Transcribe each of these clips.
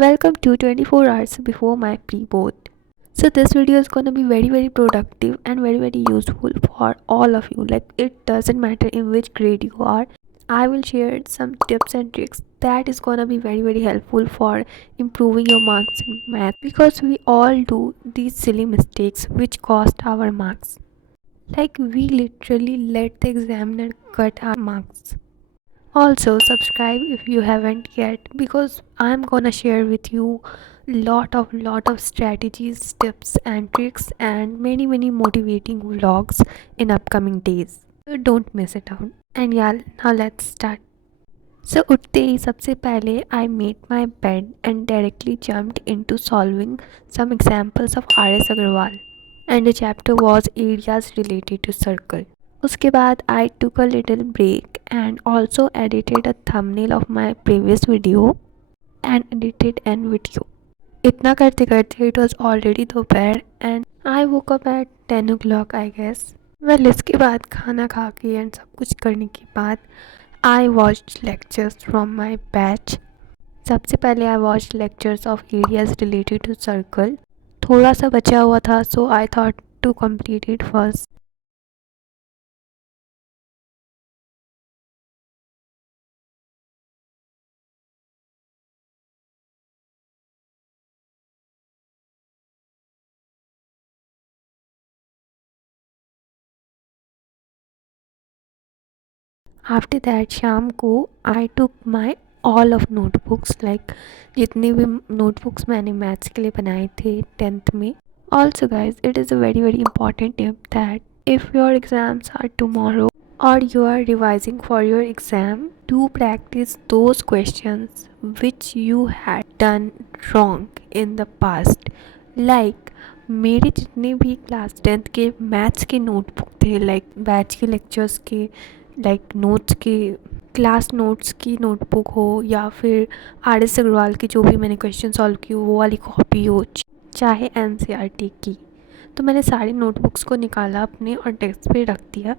Welcome to 24 hours before my pre-board. So this video is gonna be very productive and very useful for all of you. Like it doesn't matter in which grade you are. I will share some tips and tricks that is gonna be very helpful for improving your marks in math because we all do these silly mistakes which cost our marks. Like we literally let the examiner cut our marks. Also, subscribe if you haven't yet because I'm gonna share with you lot of strategies, tips and tricks and many motivating vlogs in upcoming days. So don't miss it out. And yeah, now let's start. So उठते ही सबसे पहले I made my bed and directly jumped into solving some examples of R.S. Agarwal. And the chapter was areas related to circle. उसके बाद I took a little break and also edited a thumbnail of my previous video and edited an video. इतना करते करते it was already दोपहर and I woke up at 10 o'clock I guess. Well इसके बाद खाना खा के and सब कुछ करने के बाद I watched lectures from my batch. सबसे पहले I watched lectures of areas related to circle. थोड़ा सा बचा हुआ था so I thought to complete it first. After that शाम को I took my all of notebooks like जितने भी नोटबुक्स मैंने मैथ्स के लिए बनाए थे 10th में. Also guys it is a very important tip that if your exams are tomorrow or you are revising for your exam, do practice those questions which you had done wrong in the past. Like मेरे जितने भी class 10th के maths के notebook थे like batch के lectures के like notes के class notes की नोटबुक हो या फिर R.S. अग्रवाल की जो भी मैंने क्वेश्चन सॉल्व की वो वाली कॉपी हो चाहे NCERT की, तो मैंने सारी नोटबुक्स को निकाला अपने और डेस्क पे रख दिया.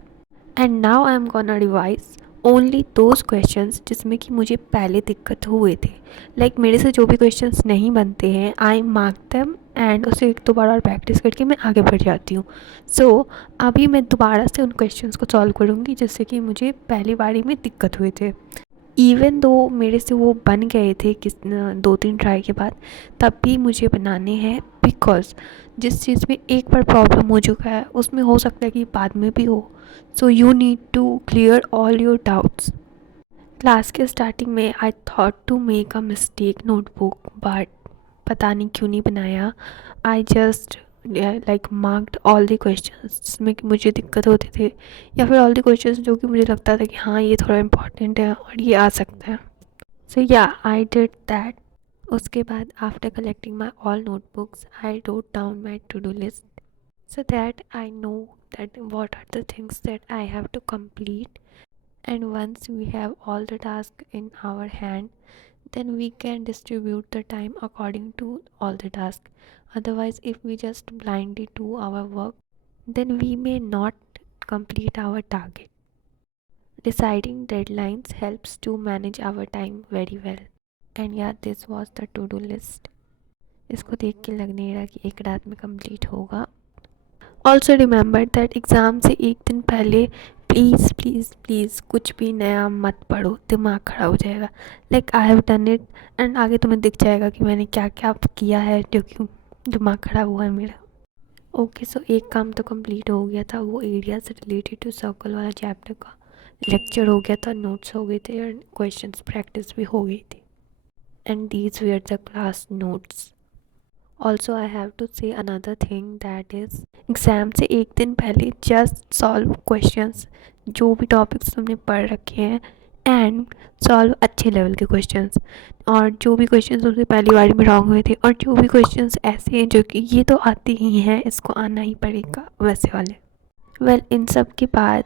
And now I am gonna revise only those questions जिसमें कि मुझे पहले दिक्कत हुए थे. लाइक मेरे से जो भी क्वेश्चंस नहीं बनते हैं आई मार्क देम एंड उसे एक दो बार और प्रैक्टिस करके मैं आगे बढ़ जाती हूँ. सो अभी मैं दोबारा से उन क्वेश्चंस को सॉल्व करूँगी जिससे कि मुझे पहली बारी में दिक्कत हुए थे. इवन दो मेरे से वो बन गए थे 2-3 ट्राई के बाद, तब भी मुझे बनाने हैं बिकॉज जिस चीज़ में एक बार प्रॉब्लम हो चुका है उसमें हो सकता है कि बाद में भी हो. So you need to clear all your doubts. Class के स्टार्टिंग में I thought to make a mistake notebook but पता नहीं क्यों नहीं बनाया. I just like marked all the questions जिसमें कि मुझे दिक्कत होते थे या फिर ऑल द क्वेश्चंस जो कि मुझे लगता था कि हाँ ये थोड़ा इम्पॉर्टेंट है और ये आ सकता है. सो या आई डिड दैट. उसके बाद after collecting my all notebooks I wrote down my to do list so that I know that what are the things that I have to complete. And once we have all the tasks in our hand, then we can distribute the time according to all the tasks. Otherwise if we just blindly do our work, then we may not complete our target. Deciding deadlines helps to manage our time very well. And yeah, this was the to do list. इसको देख के लग नहीं रहा कि एक रात में कंप्लीट होगा. ऑल्सो रिमेंबर दैट एग्ज़ाम से एक दिन पहले प्लीज़ कुछ भी नया मत पढ़ो, दिमाग खराब हो जाएगा. Like I have done it and आगे तुम्हें दिख जाएगा कि मैंने क्या क्या किया है जो कि दिमाग ख़राब हुआ है मेरा. ओके सो एक काम तो कंप्लीट हो गया था, वो एरिया से रिलेटेड टू सर्कल वाला चैप्टर का लेक्चर हो गया था, नोट्स हो गए थे एंड क्वेश्चंस प्रैक्टिस भी हो गई थी. And these were the class notes. Also I have to say another thing that is exam से एक दिन पहले जस्ट सॉल्व क्वेश्चंस जो भी टॉपिक्स तुमने पढ़ रखे हैं एंड सॉल्व अच्छे लेवल के क्वेश्चंस. और जो भी क्वेश्चंस तुमसे पहली बारी में रॉन्ग हुए थे और जो भी क्वेश्चंस ऐसे हैं जो कि ये तो आते ही हैं इसको आना ही पड़ेगा वैसे वाले. वेल इन सब के बाद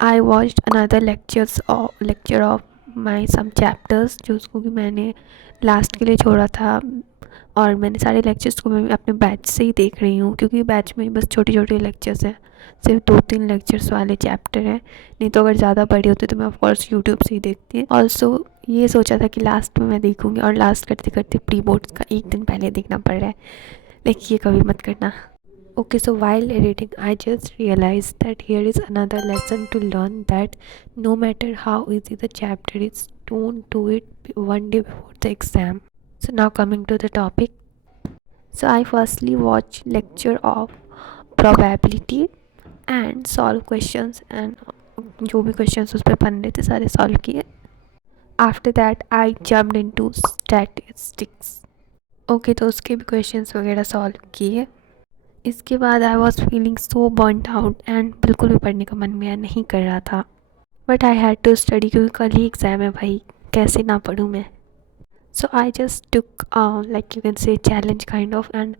I watched another lecture of my some chapters जो उसको भी मैंने लास्ट के लिए छोड़ा था. और मैंने सारे लेक्चर्स को मैं अपने बैच से ही देख रही हूँ क्योंकि बैच में बस छोटे लेक्चर्स हैं, सिर्फ 2-3 लेक्चर्स वाले चैप्टर हैं. नहीं तो अगर ज़्यादा बड़े होते तो मैं ऑफकोर्स यूट्यूब से ही देखती. ऑल्सो ये सोचा था कि लास्ट में मैं देखूँगी और लास्ट करते करते प्री बोर्ड्स का एक दिन पहले देखना पड़ रहा है, लेकिन ये कभी मत करना। Okay, so while editing, I just realized that here is another lesson to learn, that no matter how easy the chapter is, don't do it one day before the exam. So now coming to the topic. So I firstly watched lecture of probability and solve questions, and जो भी questions उस पर बन रहे थे सारे solve किए. After that I jumped into statistics. Okay, तो उसके भी questions वगैरह solve किए. इसके बाद आई was feeling so burned out and बिल्कुल भी पढ़ने का मन मेरा नहीं कर रहा था, but I had to study क्योंकि कल ही एग्ज़ाम है भाई, कैसे ना पढ़ूँ मैं. So I just took like you can say challenge kind of, and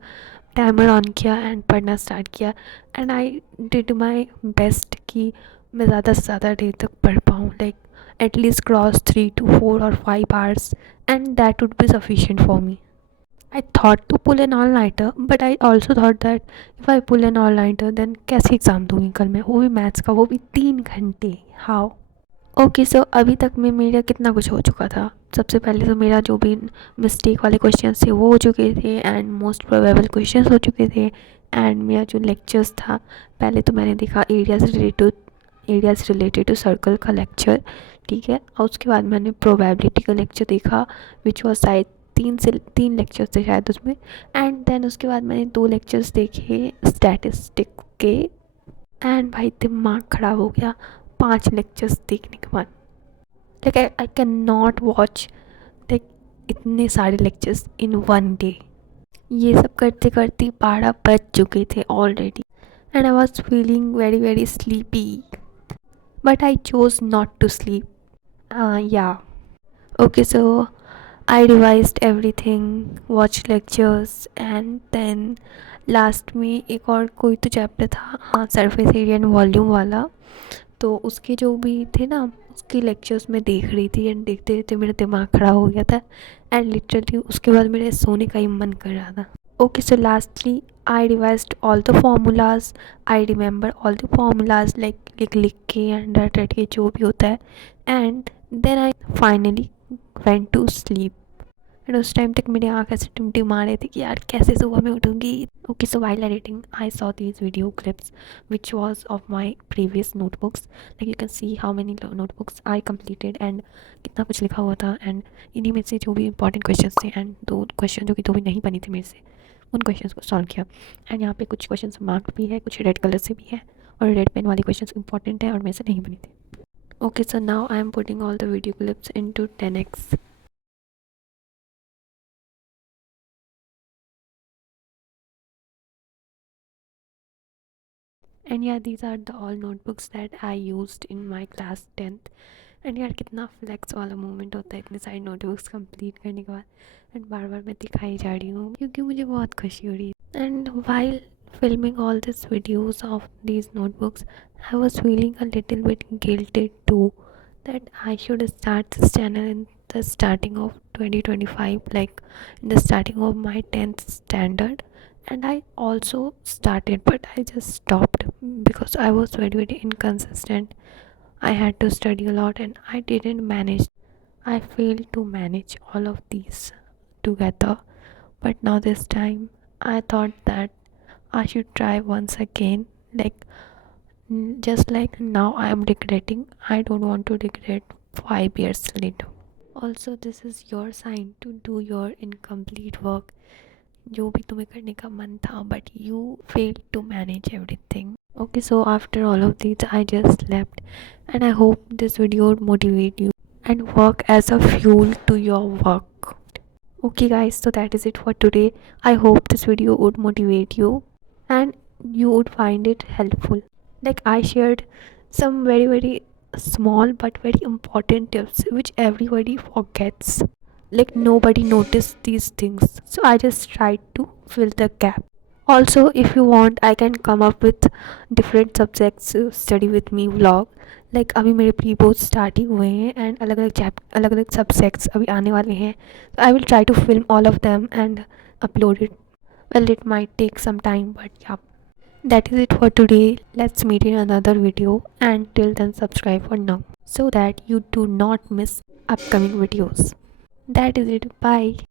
timer on किया एंड पढ़ना स्टार्ट किया. And I did my best कि मैं ज़्यादा से ज़्यादा देर तक पढ़ पाऊँ, like at least cross 3 to 4 or 5 hours, and that would be sufficient for me. I thought to pull an all-nighter, but I also thought that if I pull an all-nighter, then कैसे एग्ज़ाम दूँगी कल मैं, वो भी maths का, वो भी 3 घंटे. हाउ? ओके, सो अभी तक में मेरा कितना कुछ हो चुका था. सबसे पहले तो मेरा जो भी मिस्टेक वाले क्वेश्चन थे वो हो चुके थे, एंड मोस्ट प्रोबेबल क्वेश्चन हो चुके थे. एंड मेरा जो लेक्चर्स था, पहले तो मैंने देखा एरियाज़ रिलेटेड टू सर्कल का लेक्चर, ठीक है. और उसके बाद मैंने प्रोबेबिलिटी का लेक्चर देखा, विच वॉज शायद 3 लेक्चर्स थे शायद उसमें. एंड देन उसके बाद मैंने 2 लेक्चर्स देखे स्टैटिस्टिक के, एंड भाई दिमाग ख़राब हो गया 5 लेक्चर्स देखने के बाद. Like I can not watch like इतने सारे लेक्चर्स इन वन डे. ये सब करते करते 12 बज चुके थे already, and I was feeling very very sleepy, but I chose not to sleep. Yeah okay, so I revised everything, watched lectures, and then last में एक और कोई तो चैप्टर था, हाँ, सरफेस एरिया एंड वॉल्यूम वाला. तो उसके जो भी थे ना, उसके लेक्चर्स मैं देख रही थी, एंड देखते देखते मेरा दिमाग खराब हो गया था, एंड लिटरली उसके बाद मेरे सोने का ही मन कर रहा था. Okay, so lastly I revised all the formulas. I remember all the formulas like लिख लिख के एंड रट रट के जो भी होता है, and then I finally went to sleep. And उस टाइम तक मेरी आँख ऐसे टिमटिमा रहे थे कि यार कैसे सुबह में उठूँगी. Okay, so while editing I saw these video clips which was of my previous notebooks. Like you can see how many notebooks I completed, and कितना कुछ लिखा हुआ था. एंड इन्हीं में से जो भी इंपॉर्टेंट क्वेश्चन थे, एंड 2 क्वेश्चन जो कि 2 भी नहीं बनी थी मेरे से, उन क्वेश्चन को सॉल्व किया. एंड यहाँ पे कुछ क्वेश्चन मार्क्ड भी है, कुछ रेड कलर से भी है, और रेड पेन वाले क्वेश्चन इंपॉर्टेंट है और मेरे से नहीं बनी थी. Okay, so now I am putting all the video clips into 10x. And yeah, these are the all notebooks that I used in my class 10th. And यार कितना फ्लेक्स वाला मोमेंट होता है इतने सारे नोटबुक्स कंप्लीट करने के बाद, एंड बार बार मैं दिखाई जा रही हूँ क्योंकि मुझे बहुत खुशी हो रही है. And while filming all these videos of these notebooks, I was feeling a little bit guilty too, that I should start this channel in the starting of 2025, like in the starting of my 10th standard. And I also started, but I just stopped because I was very very inconsistent. I had to study a lot and I didn't manage. I failed to manage all of these together. But now this time I thought that I should try once again. Like just like now I am regretting, I don't want to regret 5 years later. Also, this is your sign to do your incomplete work, जो भी तुम्हें करने का मन था, but you failed to manage everything. Okay, so after all of these I just slept, and I hope this video would motivate you and work as a fuel to your work. Okay guys, so that is it for today. I hope this video would motivate you and you would find it helpful. Like I shared some very very small but very important tips which everybody forgets, like nobody noticed these things, so I just tried to fill the gap. Also, if you want, I can come up with different subjects study with me vlog. Like अभी मेरे pre board start ही हुए हैं, and अलग अलग subjects अभी आने वाले हैं. I will try to film all of them and upload it. Well, it might take some time, but yeah, that is it for today. Let's meet in another video, and till then subscribe for now so that you do not miss upcoming videos. That is it. Bye.